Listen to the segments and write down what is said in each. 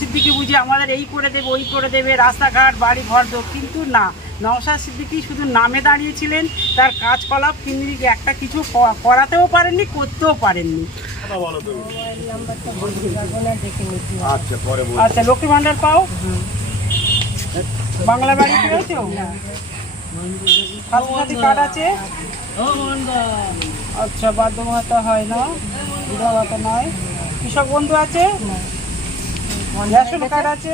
সিদ্দিকি বুঝি আমাদের এই করে দেবে ওই করে দেবে রাস্তাঘাট বাড়ি ঘর দো কিন্তু না নওশাদ সিদ্দিকি শুধু নামে দাঁড়িয়েছিলেন তার কাজকলাপ তিনি একটা কিছু করাতেও পারেননি করতেও পারেননি। আচ্ছা। আচ্ছা লক্ষ্মী ভান্ডার পাও? বাংলা বাড়ি পেয়েছ? স্বাস্থ্যসাথী কার্ড আছে? আচ্ছা বাদ্য ভাতা হয় না বিধবা নয়। কৃষক বন্ধু আছে? রেশন কার্ড আছে?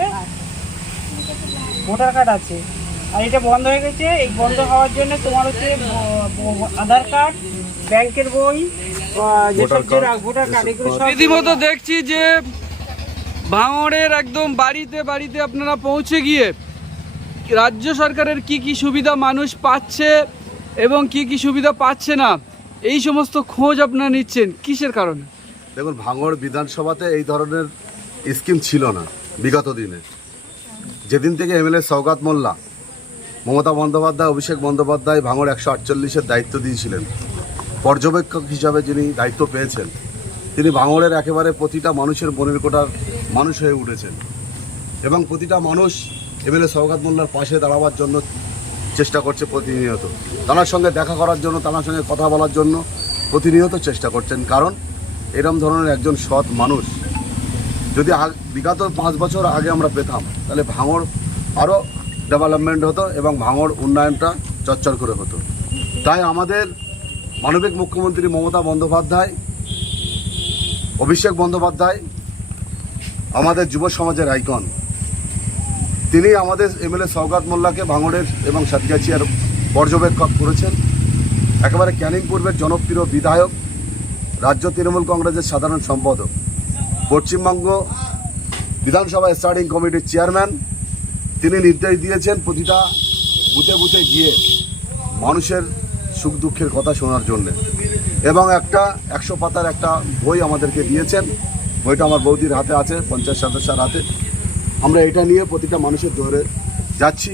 ভোটার কার্ড আছে। আর এটা বন্ধ হয়ে গেছে এই বন্ধ হওয়ার জন্য তোমার হচ্ছে আধার কার্ড ব্যাংকের বই ভোটার কার্ড এগুলো রীতিমতো দেখছি যে ভাঙড়ের একদম বাড়িতে বাড়িতে আপনারা পৌঁছে গিয়ে রাজ্য সরকারের কি কি সুবিধা মানুষ পাচ্ছে এবং কি কি সুবিধা পাচ্ছে না এই সমস্ত খোঁজ আপনারা নিচ্ছেন। কিসের কারণে? দেখুন ভাঙড় বিধানসভাতে এই ধরনের স্কিম ছিল না বিগত দিনে। যেদিন থেকে এমএলএ সৌগাত মোল্লা, মমতা বন্দ্যোপাধ্যায়, অভিষেক বন্দ্যোপাধ্যায় ভাঙড় একশো আটচল্লিশের দায়িত্ব দিয়েছিলেন, পর্যবেক্ষক হিসাবে যিনি দায়িত্ব পেয়েছেন, তিনি ভাঙড়ের একেবারে প্রতিটা মানুষের মনের কোটার মানুষ হয়ে উঠেছেন এবং প্রতিটা মানুষ এমএলএ সৌগাত মোল্লার পাশে দাঁড়াবার জন্য চেষ্টা করছে প্রতিনিয়ত। তার সঙ্গে দেখা করার জন্য, তার সঙ্গে কথা বলার জন্য প্রতিনিয়ত চেষ্টা করছেন, কারণ এরম ধরনের একজন সৎ মানুষ যদি বিগত পাঁচ বছর আগে আমরা পেতাম, তাহলে ভাঙড় আরও ডেভেলপমেন্ট হতো এবং ভাঙড় উন্নয়নটা চচ্চর করে হতো। তাই আমাদের মানবিক মুখ্যমন্ত্রী মমতা বন্দ্যোপাধ্যায়, অভিষেক বন্দ্যোপাধ্যায়, আমাদের যুব সমাজের আইকন, তিনি আমাদের এমএলএ সৌগাত মোল্লাকে ভাঙড়ের এবং সাতগাছিয়ার পর্যবেক্ষক করেছেন। একেবারে ক্যানিং পূর্বের জনপ্রিয় বিধায়ক, রাজ্য তৃণমূল কংগ্রেসের সাধারণ সম্পাদক। পশ্চিমবঙ্গ বিধানসভা স্টার্টিং কমিটির চেয়ারম্যান তিনি নির্দেশ দিয়েছেন প্রতিটা বুথে বুথে গিয়ে মানুষের সুখ দুঃখের কথা শোনার জন্য। এবং একটা একশো পাতার একটা বই আমাদেরকে দিয়েছেন। বইটা আমার বৌদির হাতে আছে পঞ্চায়েত সদস্যের হাতে। আমরা এটা নিয়ে প্রতিটা মানুষের দৌড়ে যাচ্ছি,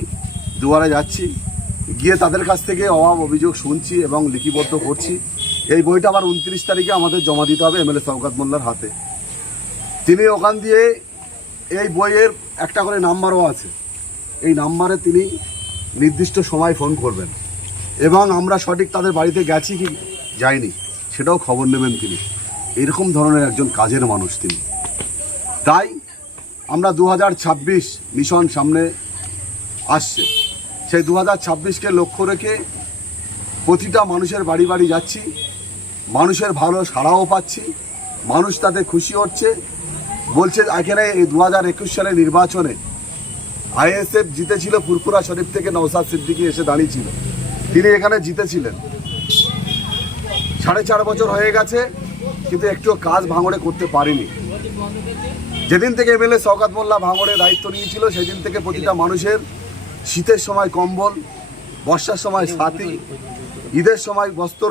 দুয়ারে যাচ্ছি। গিয়ে তাদের কাছ থেকে অভাব অভিযোগ শুনছি এবং লিপিবদ্ধ করছি। এই বইটা আবার উনত্রিশ তারিখে আমাদের জমা দিতে হবে এমএলএ সৌকাত মোল্লার হাতে। তিনি ওখান দিয়ে এই বইয়ের একটা করে নাম্বারও আছে। এই নাম্বারে তিনি নির্দিষ্ট সময় ফোন করবেন। এবং আমরা সঠিক তাদের বাড়িতে গেছি কি যাইনি, সেটাও খবর নেবেন তিনি। এরকম ধরনের একজন কাজের মানুষ তিনি। তাই আমরা দু হাজার ছাব্বিশ মিশন সামনে আসছে। সেই দু হাজার ছাব্বিশকে লক্ষ্য রেখে প্রতিটা মানুষের বাড়ি বাড়ি যাচ্ছি। মানুষের ভালো সাড়াও পাচ্ছি। মানুষ তাতে খুশি হচ্ছে। বলছে এখানে এই দু হাজার একুশ সালের নির্বাচনে আইএসএফ জিতেছিল ফুরফুরা শরীফ থেকে নৌসাদ সিদ্দিকি এসে দাঁড়িয়েছিল। তিনি এখানে জিতেছিলেন। সাড়ে চার বছর হয়ে গেছে, কিন্তু একটু কাজ ভাঙড়ে করতে পারেনি। যেদিন থেকে এমএলএ শওকাত মোল্লা ভাঙড়ে দায়িত্ব নিয়েছিল, সেদিন থেকে প্রতিটা মানুষের শীতের সময় কম্বল, বর্ষার সময় ছাতি, ঈদের সময় বস্ত্র,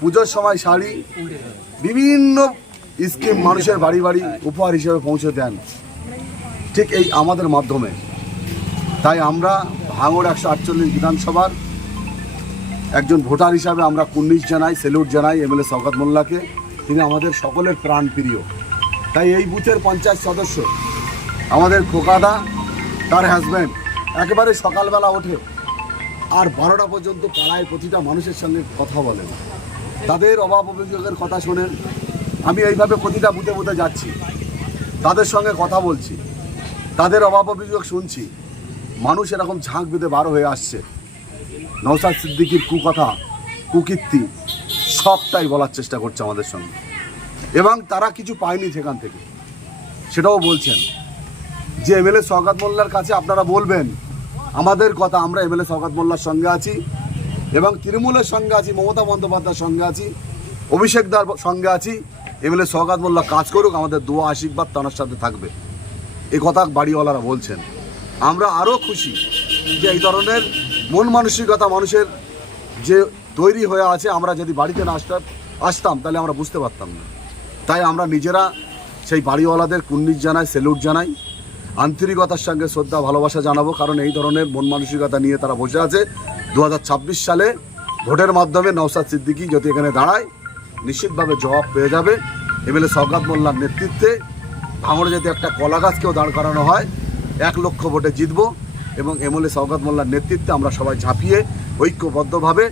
পুজোর সময় শাড়ি, বিভিন্ন স্কিম মানুষের বাড়ি বাড়ি উপহার হিসেবে পৌঁছে দেন। ঠিক এই আমাদের মাধ্যমে। তাই আমরা ভাঙড় একশো আটচল্লিশ বিধানসভার একজন ভোটার হিসাবে আমরা কুন্নিশ জানাই, সেলুট জানাই এমএলএ শওকত মোল্লাকে। তিনি আমাদের সকলের প্রাণ প্রিয় তাই এই বুথের পঞ্চায়েত সদস্য, আমাদের খোকাদা, তার হাজব্যান্ড একেবারে সকালবেলা ওঠে আর বারোটা পর্যন্ত পাড়ায় প্রতিটা মানুষের সঙ্গে কথা বলেন। তাদের অভাব অভিযোগের কথা শোনেন আমি এইভাবে প্রতিটা বুথে বুথে যাচ্ছি। তাদের সঙ্গে কথা বলছি। তাদের অভাব অভিযোগ শুনছি। মানুষ এরকম ঝাঁক বেঁধে বার হয়ে আসছে। নৌসাদ সিদ্দিকির কুকথা, কুকীর্তি, সবটাই বলার চেষ্টা করছে আমাদের সঙ্গে। এবং তারা কিছু পায়নি সেখান থেকে। সেটাও বলছেন। যে এমএলএ সৌগাত মোল্লার কাছে আপনারা বলবেন, আমাদের কথা আমরা এমএলএ সৌগাত মোল্লার সঙ্গে আছি এবং তৃণমূলের সঙ্গে আছি, মমতা বন্দ্যোপাধ্যায়ের সঙ্গে আছি, অভিষেক দার সঙ্গে আছি। এমএলএ সৌগাত মোল্লা কাজ করুক, আমাদের দোয়া, আশীর্বাদ তার সাথে থাকবে। এ কথা বাড়িওয়ালারা বলছেন। আমরা আরও খুশি যে এই ধরনের মন মানসিকতা মানুষের যে তৈরি হয়ে আছে, আমরা যদি বাড়িতে না আসতাম আসতাম, তাহলে আমরা বুঝতে পারতাম না। তাই আমরা নিজেরা সেই বাড়িওয়ালাদের কুন্নিশ জানাই, সেলুট জানাই। আন্তরিকতার সঙ্গে শ্রদ্ধা, ভালোবাসা জানাব, কারণ এই ধরনের মন মানসিকতা নিয়ে তারা বসে আছে। দু হাজার ছাব্বিশ সালে ভোটের মাধ্যমে নওসাদ সিদ্দিকি যদি এখানে দাঁড়ায় নিশ্চিতভাবে জবাব পেয়ে যাবে। এমএলএ সৌগাত মোল্লার নেতৃত্বে ভাঙড়ে যদি একটা কলা গাছকেও দাঁড় করানো হয়, এক লক্ষ ভোটে জিতবো এবং এমএলএ সৌগত মোল্লার নেতৃত্বে আমরা সবাই ঝাঁপিয়ে ঐক্যবদ্ধভাবে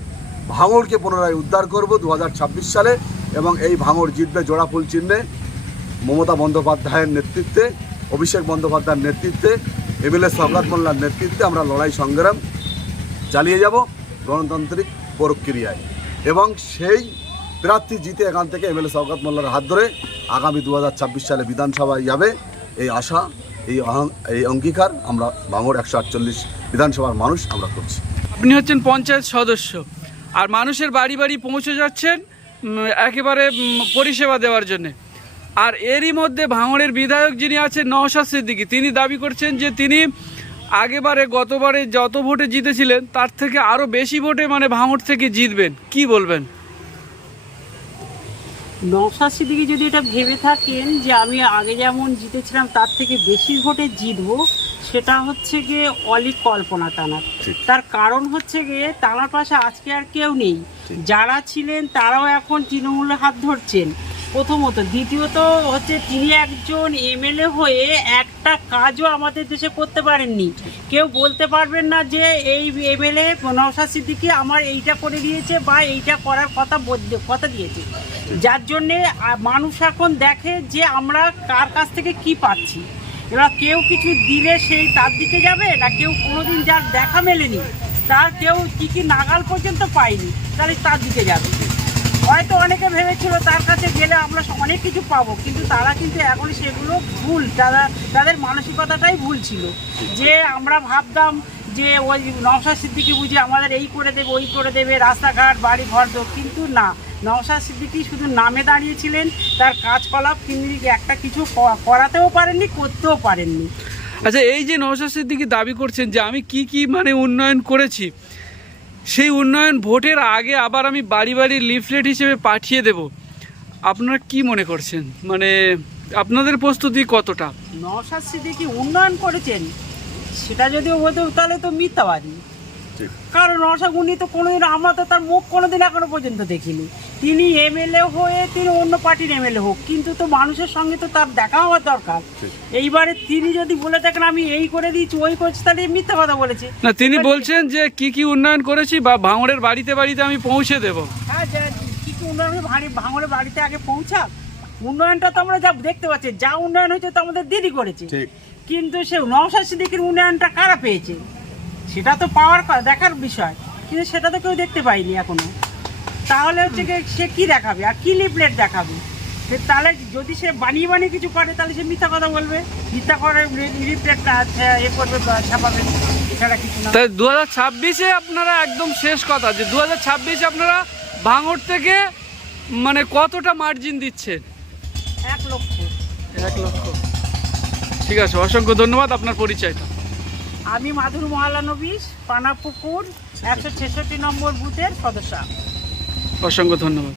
ভাঙড়কে পুনরায় উদ্ধার করব দু হাজার ছাব্বিশ সালে এবং এই ভাঙড় জিতবে জোড়া ফুল চিহ্নে। মমতা বন্দ্যোপাধ্যায়ের নেতৃত্বে, অভিষেক বন্দ্যোপাধ্যায়ের নেতৃত্বে, এমএলএ সৌগত মোল্লার নেতৃত্বে আমরা লড়াই সংগ্রাম চালিয়ে যাব গণতান্ত্রিক প্রক্রিয়ায় এবং সেই প্রার্থী জিতে এখান থেকে এমএলএ সৌগত মোল্লার হাত ধরে আগামী দু হাজার ছাব্বিশ সালে বিধানসভায় যাবে। এই আশা, এই এই অঙ্গীকার আমরা ভাঙড় একশো আটচল্লিশ বিধানসভার মানুষ আমরা করছি। আপনি হচ্ছেন পঞ্চায়েত সদস্য আর মানুষের বাড়ি বাড়ি পৌঁছে যাচ্ছেন একেবারে পরিষেবা দেওয়ার জন্য। আর এরই মধ্যে ভাঙড়ের বিধায়ক যিনি আছেন নওশাদ সিদ্দিকী, তিনি দাবি করছেন যে তিনি আগেবারে, গতবারে যত ভোটে জিতেছিলেন, তার থেকে আরও বেশি ভোটে মানে ভাঙড় থেকে জিতবেন। কি বলবেন? নওশাদ দিকে যদি এটা ভেবে থাকেন যে আমি আগে যেমন জিতেছিলাম তার থেকে বেশি ভোটে জিতবো সেটা হচ্ছে গিয়ে অলিক কল্পনা টানার তার কারণ হচ্ছে গিয়ে তানার পাশে আজকে আর কেউ নেই। যারা ছিলেন তারাও এখন তৃণমূলে হাত ধরছেন। প্রথমত। দ্বিতীয়ত হচ্ছে তিনি একজন এমএলএ হয়ে একটা কাজও আমাদের দেশে করতে পারেননি। কেউ বলতে পারবেন না যে এই এমএলএ নওশাদ সিদ্দিকি আমার এইটা করে দিয়েছে বা এইটা করার কথা কথা দিয়েছে। যার জন্যে মানুষ এখন দেখে যে আমরা কার কাছ থেকে কি পাচ্ছি। এবার কেউ কিছু দিলে সেই তার দিকে যাবে না কেউ কোনোদিন যার দেখা মেলেনি, তার কেউ কি কি নাগাল পর্যন্ত পায়নি, তাহলে তার দিকে যাবে। হয়তো অনেকে ভেবেছিল তার কাছে গেলে আমরা অনেক কিছু পাবো, কিন্তু তারা কিন্তু এখন সেগুলো ভুল তারা তাদের মানসিকতাটাই ভুল ছিল। যে আমরা ভাবতাম যে ওই নওশাদ সিদ্দিকি বুঝি আমাদের এই করে দেবে, ওই করে দেবে, রাস্তাঘাট বাড়ি ঘর কিন্তু না নওশাদ সিদ্দিকি শুধু নামে দাঁড়িয়েছিলেন, তার কাজকলাপ তিনি একটা কিছু করাতেও পারেননি, করতেও পারেননি। আচ্ছা এই যে নওশাদ সিদ্দিকী দাবি করছেন যে আমি কি কি মানে উন্নয়ন করেছি সেই উন্নয়ন ভোটের আগে আবার আমি বাড়ি বাড়ি লিফলেট হিসেবে পাঠিয়ে দেব। আপনারা কি মনে করছেন? মানে আপনাদের প্রস্তুতি কতটা? নওশাদ কি উন্নয়ন করেছেন, সেটা যদি হতো তাহলে তো মিথ্যাবাদী। কারণ উনি তো কোনোদিন আমরা তো তার মুখ কোনোদিন এখনও পর্যন্ত দেখিনি। তিনি এমএলএ হয়ে তিনি অন্য পার্টির এমএলএ হোক কিন্তু তো মানুষের সঙ্গে তো তার দেখা হওয়ার দরকার। এইবারে তিনি যদি বলে থাকেন আমি এই করে দিয়েছি ওই করছি তাহলে মিথ্যা কথা বলেছে। না তিনি বলছেন যে কি কি উন্নয়ন করেছি বা ভাঙড়ের বাড়িতে বাড়িতে আমি পৌঁছে দেব। হ্যাঁ কি কি উন্নয়ন ভারী ভাঙড়ে বাড়িতে আগে পৌঁছাক উন্নয়নটা তো আমরা যা দেখতে পাচ্ছি যা উন্নয়ন হয়েছে তো আমাদের দিদি করেছে। কিন্তু সে নওশাদ সিদ্দিকির উন্নয়নটা কারা পেয়েছে? সেটা তো পাওয়ার ক- দেখার বিষয় কিন্তু সেটা তো কেউ দেখতে পাইনি এখনও। তাহলে হচ্ছে গিয়ে সে কি দেখাবে? আর কি লিফলেট দেখাবে? সে তাহলে যদি সে বানিয়ে বানিয়ে কিছু করে তাহলে সে মিথ্যা কথা বলবে। মিথ্যা করে লিফলেটটা এ করবে ছাপাবে এছাড়া কিছু না। তাই দু হাজার ছাব্বিশে আপনারা একদম শেষ কথা যে দু হাজার ছাব্বিশে আপনারা ভাঙড় থেকে মানে কতটা মার্জিন দিচ্ছেন? এক লক্ষ। এক লক্ষ। ঠিক আছে অসংখ্য ধন্যবাদ আপনার পরিচয়টা। আমি মাধুর মহালানবিশ পানাপুকুর একশো ছেষট্টি নম্বর বুথের সদস্য। অসংখ্য ধন্যবাদ।